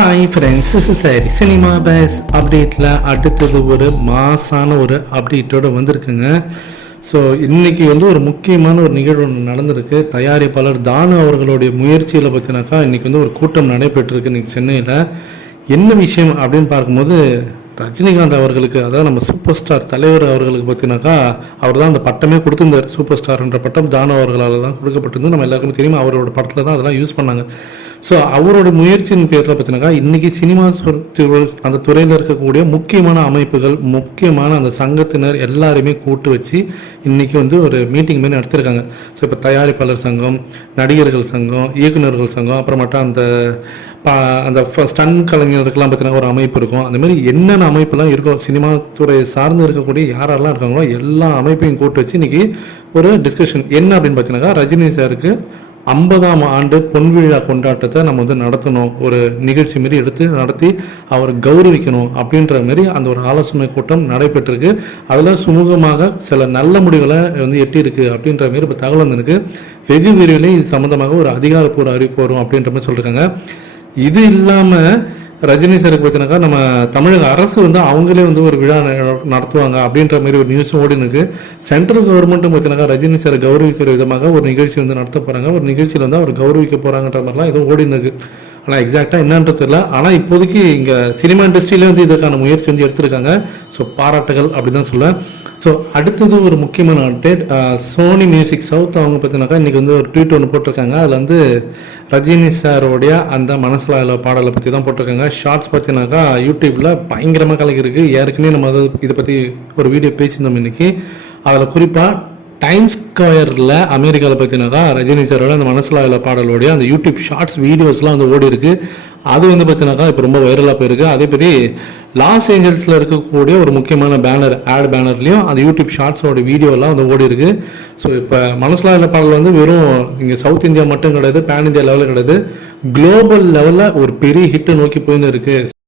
Hi friends சரி cinema base அப்டேட்டில் அடுத்தது ஒரு மாசான ஒரு அப்டேட்டோட வந்திருக்குங்க. ஸோ இன்றைக்கி வந்து ஒரு முக்கியமான ஒரு நிகழ்வு ஒன்று நடந்திருக்கு. தயாரிப்பாளர் தானு அவர்களுடைய முயற்சியில் பார்த்தினாக்கா இன்றைக்கி வந்து ஒரு கூட்டம் நடைபெற்றிருக்கு இன்னைக்கு சென்னையில். என்ன விஷயம் அப்படின்னு பார்க்கும்போது ரஜினிகாந்த் அவர்களுக்கு அதாவது நம்ம சூப்பர் ஸ்டார் தலைவர் அவர்களுக்கு பார்த்தீங்கன்னாக்கா அவர் தான் அந்த பட்டமே கொடுத்துருந்தார். சூப்பர் ஸ்டார்ன்ற பட்டம் தானு அவர்களால் தான் கொடுக்கப்பட்டிருந்து நம்ம எல்லாருக்குமே தெரியும் அவரோட படத்தில் தான் அதெல்லாம் யூஸ் பண்ணாங்க. ஸோ அவரோட முயற்சியின் பேரில் பார்த்தீங்கன்னாக்கா இன்றைக்கி சினிமா சொ- அந்த துறையில் இருக்கக்கூடிய முக்கியமான அமைப்புகள் முக்கியமான அந்த சங்கத்தினர் எல்லாருமே கூட்டு வச்சு இன்றைக்கி வந்து ஒரு மீட்டிங் மாதிரி நடத்திருக்காங்க. ஸோ இப்போ தயாரிப்பாளர் சங்கம் நடிகர்கள் சங்கம் இயக்குனர்கள் சங்கம் அப்புறமேட்டா அந்த பா அந்த ஸ்டன் கலைஞர்களுக்கெல்லாம் பார்த்தீங்கன்னா ஒரு அமைப்பு இருக்கும். அந்த மாதிரி என்னென்ன அமைப்பெல்லாம் இருக்கும் சினிமா துறை சார்ந்து இருக்கக்கூடிய யாரெல்லாம் இருக்காங்களோ எல்லா அமைப்பையும் கூட்டு வச்சு இன்னைக்கு ஒரு டிஸ்கஷன் என்ன அப்படின்னு பார்த்தீங்கன்னா ரஜினி சாருக்கு ஐம்பதாம் ஆண்டு பொன்விழா கொண்டாட்டத்தை நம்ம வந்து நடத்தணும். ஒரு நிகழ்ச்சி மாரி எடுத்து நடத்தி அவரை கௌரவிக்கணும் அப்படின்ற மாரி அந்த ஒரு ஆலோசனை கூட்டம் நடைபெற்றிருக்கு. அதில் சுமூகமாக சில நல்ல முடிவுகளை வந்து எட்டியிருக்கு அப்படின்ற மாதிரி இப்போ தகவல் வந்திருக்கு. வெகு விரைவில் இது சம்மந்தமாக ஒரு அதிகாரப்பூர்வ அறிவிப்பு வரும் அப்படின்ற மாதிரி சொல்லியிருக்காங்க இது இல்லாமல் ரஜினி சாருக்கு பார்த்தீங்கன்னாக்கா நம்ம தமிழக அரசு வந்து அவங்களே வந்து ஒரு விழா நடத்துவாங்க அப்படின்ற மாதிரி ஒரு நியூஸும் ஓடினு இருக்கு சென்ட்ரல் கவர்மெண்ட்டும் பார்த்தீங்கன்னாக்கா ரஜினி சாரை கௌரவிக்கிற விதமாக ஒரு நிகழ்ச்சி வந்து நடத்த போறாங்க. ஒரு நிகழ்ச்சியில் வந்து அவர் கௌரவிக்க போறாங்கன்ற மாதிரிலாம் ஏதோ ஓடினு இருக்கு ஆனால் எக்ஸாக்டாக என்னன்றது தெரியல. ஆனால் இப்போதைக்கு இங்கே சினிமா இண்டஸ்ட்ரியிலே வந்து இதுக்கான முயற்சி வந்து எடுத்திருக்காங்க. ஸோ பாராட்டுகள் அப்படி தான் சொல்லுவேன் ஸோ அடுத்தது ஒரு முக்கியமான அப்டேட் சோனி மியூசிக் சவுத் அவங்க பார்த்தீங்கன்னாக்கா இன்றைக்கி வந்து ஒரு ட்வீட் ஒன்று போட்டிருக்காங்க. அதில் வந்து ரஜினி சாரோடைய அந்த மனசில் பாடலை பற்றி தான் போட்டிருக்காங்க. ஷார்ட்ஸ் பார்த்தீங்கன்னாக்கா யூடியூப்பில் பயங்கரமாக கலக்கிருக்கு ஏற்கனவே நம்ம அதை இதை பற்றி ஒரு வீடியோ பேசியிருந்தோம் இன்னைக்கு. அதில் குறிப்பாக டைம்ஸ் ஸ்கொயரில் அமெரிக்காவில் பார்த்தீங்கன்னாக்கா ரஜினி சாரோட அந்த மனசில் பாடலோடைய அந்த யூடியூப் ஷார்ட்ஸ் வீடியோஸ்லாம் வந்து ஓடி இருக்குது அது வந்து பார்த்தீங்கன்னாக்கா இப்போ ரொம்ப வைரலாக போயிருக்கு. அதே பற்றி லாஸ் ஏஞ்சல்ஸில் இருக்கக்கூடிய ஒரு முக்கியமான பேனர் ஆட் பேனர்லேயும் அந்த யூடியூப் ஷார்ட்ஸோட வீடியோலாம் வந்து ஓடி இருக்கு. ஸோ இப்போ மனசில் பாடல் வந்து வெறும் இங்கே சவுத் இந்தியா மட்டும் கிடையாது பேன் இந்தியா லெவலில் கிடையாது. குளோபல் லெவலில் ஒரு பெரிய ஹிட்டை நோக்கி போயின்னு இருக்குது